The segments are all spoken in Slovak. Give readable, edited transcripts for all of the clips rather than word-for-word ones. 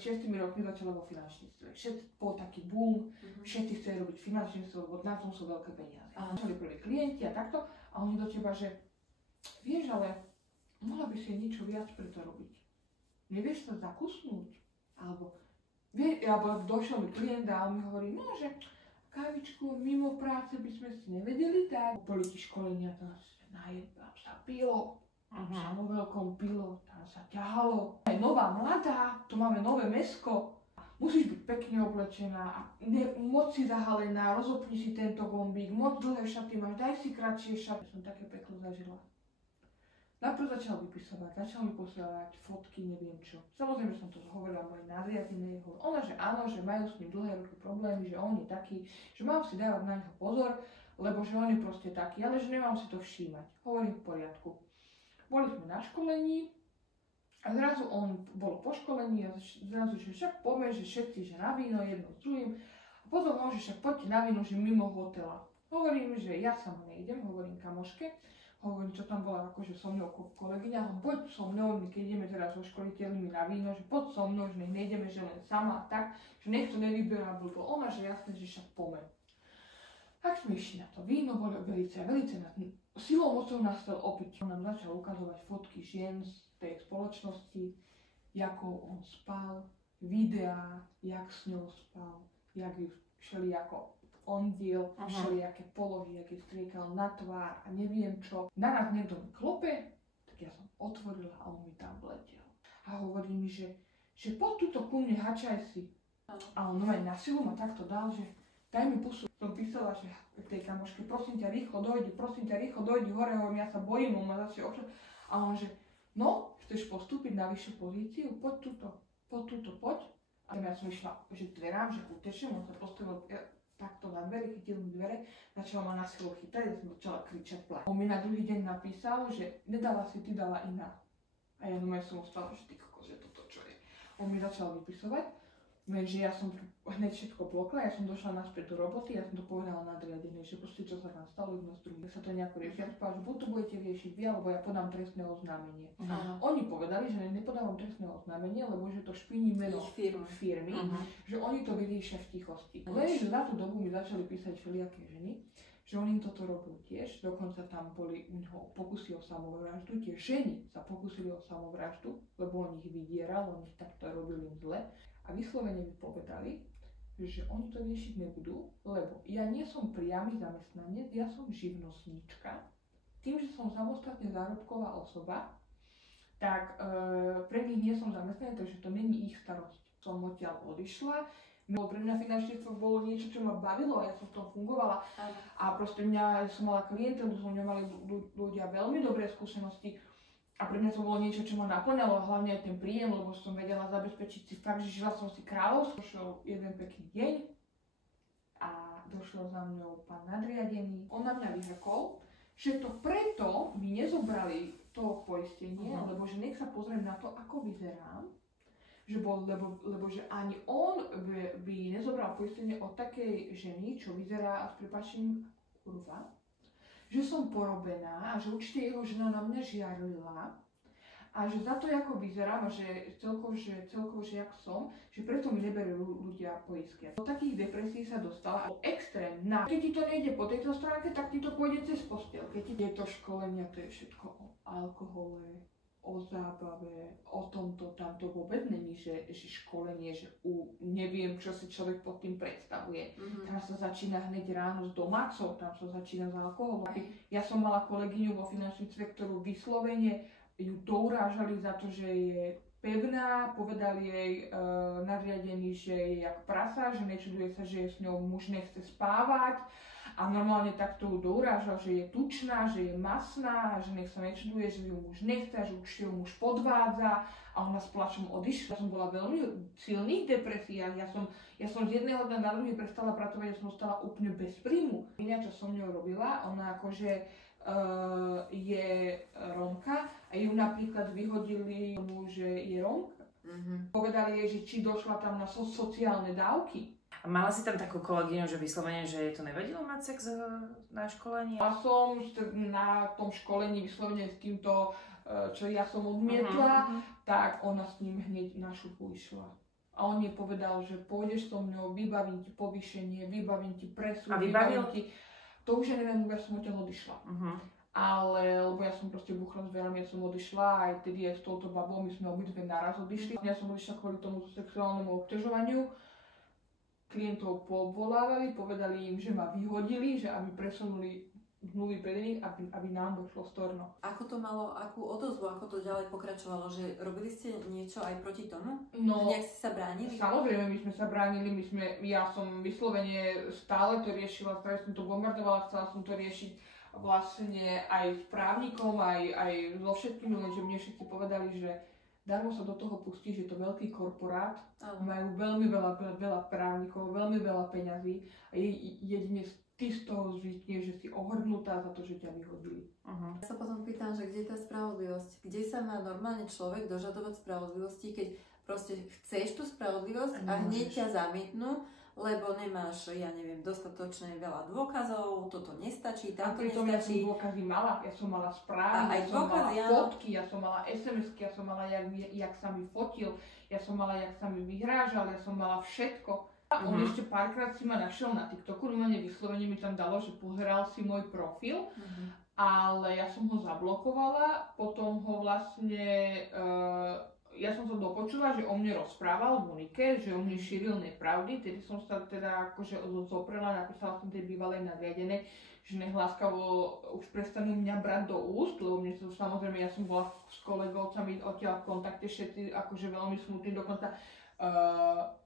6 rokmi začala vo finančníctve. Bol taký boom, všetci chceli robiť finančníctvo, lebo na tom sú veľké peniaze. A začali prví klienti a takto a oni do teba, že vieš, ale mohla by si niečo viac pre to robiť. Nevieš sa zakusnúť? Alebo došiel mi klient a on mi hovorí, no že kávičku mimo práce by sme si nevedeli dať. Boli ti školenia, tam sa pilo, sa vo veľkom pilo, tam sa ťahalo. Aj nová mladá, tu máme nové mäsko. Musíš byť pekne oblečená a moc si zahalená, rozopni si tento gombík, moc dlhé šaty máš, daj si kratšie šaty. Som také peklo zažila. Najprv začal vypisovať, začal mi posielať fotky, neviem čo. Samozrejme som to hovorila mojej nadriadenej, ona, že áno, že majú s ním dlhé roky problémy, že on je taký, že mám si dávať na neho pozor, lebo že on je proste taký, ale že nemám si to všímať. Hovorím v poriadku. Boli sme na školení a zrazu on bol po školení a zrazu, že však poďme, že všetci, že na víno jedno s druhým. A potom on, že však poďte na víno, že mimo hotela. Hovorím, že ja sam nejdem, hovorím kamoške. Hovorím, čo tam bola akože so mnou kolegyňa, poď so mnou, my keď ideme teraz so školiteľmi na víno, že poď so mnou, že nejdeme, že len sama a tak, že nech to nevyberá blbo. Ona, že jasné, že však poďme. Tak sme išli na to víno, boli velice silou mocou nás chcel opiť. On nám začal ukazovať fotky žien z tej spoločnosti, ako on spal, videá, jak s ňou spal, jak ju všelijako ondiel, všelijaké polohy, jak je striekal na tvár a neviem čo. Naraz niekto mi klope, tak ja som otvorila a on mi tam vletel. A hovorí mi, že poď tuto ku mne, hačaj si. A on aj na silu ma takto dal, že daj mi pusu. Som písala, že tej kamoške, prosím ťa rýchlo dojdi hore, hovorím, ja sa bojím, on ma začne obšať. A on že, no, chceš postúpiť na vyššiu pozíciu, poď tuto. A ja som išla, že dverám, že utečem, on sa postavil takto na dvere, chytil mi dvere, začala ma na silu chytať, ja som začala kričať, plať. On mi na druhý deň napísal, že nedala si, ty dala iná. A ja som ostala, že ty kokos, že toto čo je. On mi začal vypisovať, lenže ja som hneď všetko blokla, ja som došla naspäť do roboty, ja som to povedala nadriadenej, že proste čo sa tam stalo jedno z druhým. Sa to nejako rieši, ja som povedala, že buď to budete riešiť vy, alebo ja podám trestné oznámenie. Oni povedali, že nepodávam trestné oznámenie, lebo že to špiní meno firmy, že oni to vyriešia v tichosti. Lenže za tú dobu mi začali písať všelijaké ženy, že on im toto robil tiež, dokonca tam boli u neho pokusy o samovraždu, tie ženy sa pokusili o samovraždu, lebo on ich vydieral, on ich takto robil im zle. A vyslovene mi povedali, že oni to riešiť nebudú, lebo ja nie som priamy zamestnanec, ja som živnostníčka. Tým, že som samostatne zárobková osoba, tak pre nich nie som zamestnanec, takže to není ich starosť. Som odtiaľ odišla, pre mňa finančníctvo bolo niečo, čo ma bavilo a ja som v tom fungovala. A proste som mala klientelu, so mňa mali ľudia veľmi dobré skúsenosti. A pre mňa to bolo niečo, čo ma naplňalo, a hlavne aj ten príjem, lebo som vedela zabezpečiť si fakt, že žila som si kráľovstvo. Došiel jeden pekný deň a došiel za mňou pán nadriadený. On na mňa vyhrkol, že to preto mi nezobrali to poistenie, lebo že nech sa pozriem na to, ako vyzerám, lebo že ani on by nezobral poistenie od takej ženy, čo vyzerá s prepáčením kurva, že som porobená a že určite jeho žena na mňa žiarlila a že za to, ako vyzerám a že celkovo, že jak som, že preto mi neberú ľudia poistky. Do takých depresí sa dostala extrém na. Keď ti to nejde po tejto stránke, tak ti to pôjde cez posteľ. Keď ti je to školenia, to je všetko o alkohole, o zábave, o tomto, tamto vôbec není, že školenie, že neviem, čo si človek pod tým predstavuje. Tam sa začína hneď ráno s domácou, tam sa začína s alkoholom. Ja som mala kolegyňu vo finančníctve, ktorú vyslovene ju dourážali za to, že je pevná, povedali jej nadriadený, že je jak prasa, že nečuduje sa, že s ňou muž nechce spávať. A normálne takto ju dourážal, že je tučná, že je masná, že nech sa nečuduje, že ju muž nechce, že určite ju muž podvádza a ona s plačom odišla. Ja som bola veľmi silných depresiách, ja som z jedného dňa na druhý prestala pracovať, ja som ostala úplne bez príjmu. Iná, čo som ňou robila, ona akože je Rómka a ju napríklad vyhodili tomu, že je Rómka. Povedali jej, že či došla tam na sociálne dávky. A mala si tam takú kolegyňu, že vyslovene, že jej to nevadilo mať sex na školení? Ja som na tom školení vyslovene s týmto, čo ja som odmietla, tak ona s ním hneď na šupu išla. a on jej povedal, že pôjdeš so mňou, vybavím ti povýšenie, vybavím ti presun, A vybavil? ti... To už ja neviem, ja som odtiaľ odišla. Ale, lebo ja som proste buchla s veľmi, ja som odišla, aj tedy aj s touto babou, my sme obidve naraz odišli. Ja som odišla kvôli tomu sexuálnemu obťažovaniu. Klientov povolávali, povedali im, že ma vyhodili, že aby presunuli zmluvy pre iných, aby nám došlo storno. Ako to malo, akú odozvu, ako to ďalej pokračovalo, že robili ste niečo aj proti tomu? No, nejak ste sa bránili? Samozrejme, my sme sa bránili, ja som vyslovene stále to riešila, stále som to bombardovala, chcela som to riešiť vlastne aj s právnikom, aj so všetkými, lenže mne všetci povedali, že darmo sa do toho pustí, že je to veľký korporát, majú veľmi veľa právnikov, veľmi veľa peňazí a jedine ty z toho zvykneš, že si ohrnutá za to, že ťa vyhodili. Ja sa potom pýtam, že kde je tá spravodlivosť? Kde sa má normálne človek dožadovať spravodlivosti, keď proste chceš tú spravodlivosť a hneď ťa zamietnú, lebo nemáš, ja neviem, dostatočne veľa dôkazov, toto nestačí, tamto nestačí. Ja som dôkazy mala, ja som mala správy, ja som mala fotky, ja som mala SMS-ky, ja som mala, jak sa mi fotil, ja som mala, jak sa mi vyhrážal, ja som mala všetko. A on ešte párkrát si ma našiel na TikToku, normálne vyslovene mi tam dalo, že pozeral si môj profil, ale ja som ho zablokovala, potom ho vlastne, ja som sa dopočula, že o mne rozprával v Unike, že o mne šíril nepravdy, tedy som sa teda akože zoprela, napísala som tej bývalej nadriadenej, že nech láskavo už prestanú mňa brať do úst, lebo mne to samozrejme, ja som bola s kolegovcami odtiaľ v kontakte, všetci akože veľmi smutní, dokonca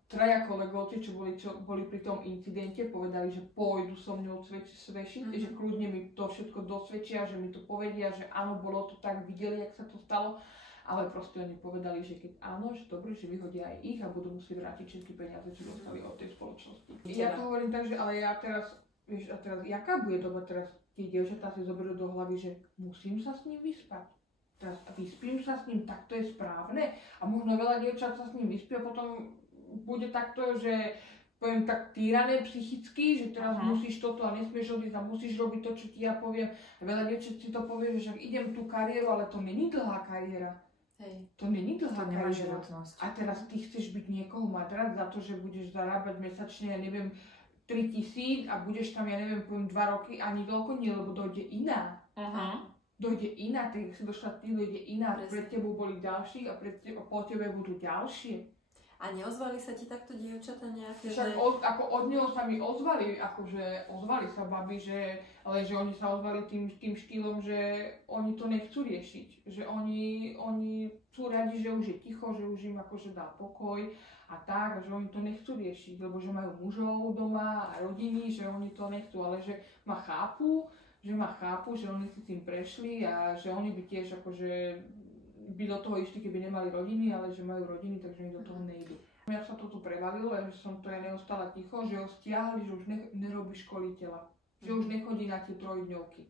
traja kolegovci, čo boli pri tom incidente, povedali, že pôjdu so mňou svedčiť, že kľudne mi to všetko dosvedčia, že mi to povedia, že áno, bolo to tak, videli, jak sa to stalo, ale proste oni povedali, že keď áno, že dobre, že vyhodia aj ich a budú musieť vrátiť všetky peniaze, čo dostali od tej spoločnosti. Ja to hovorím tak, že ale ja teraz, vieš, a teraz, jaká bude doba teraz, tie dievčatá si zoberú do hlavy, že musím sa s ním vyspať. Teraz vyspím sa s ním, tak to je správne a možno veľa dievčat sa s ním vyspí a potom bude takto, že poviem tak týrané psychicky, že teraz musíš toto a nesmieš odísť a musíš robiť to, čo ti ja poviem. A veľa dievčat si to povie, že však idem tú kariéru, ale to není dlhá kariéra. Hej. To není dlhá kariéra. Životnosť. A teraz ty chceš byť niekoho mať rád za to, že budeš zarábať mesačne, ja neviem, 3000 a budeš tam, ja neviem, poviem 2 roky ani toľko nie, lebo dojde iná. Dojde iná, ty si došla ty, dojde iná, pred tebou boli ďalší a po tebe budú ďalšie. A neozvali sa ti takto dievčatá nejaké? Však ako od neho sa mi ozvali, akože ozvali sa baby, ale že oni sa ozvali tým štýlom, že oni to nechcú riešiť. Že oni sú radi, že už je ticho, že už im akože dá pokoj a tak, že oni to nechcú riešiť, lebo že majú mužov doma a rodiny, že oni to nechcú, ale že ma chápu, že oni si tým prešli a že oni by tiež akože by do toho išli, keby nemali rodiny, ale že majú rodiny, takže oni do toho nejdu. Ja sa to tu prevalilo, že som to ja neostala ticho, že ho stiahli, že už nerobí školiteľa, že už nechodí na tie trojdňovky.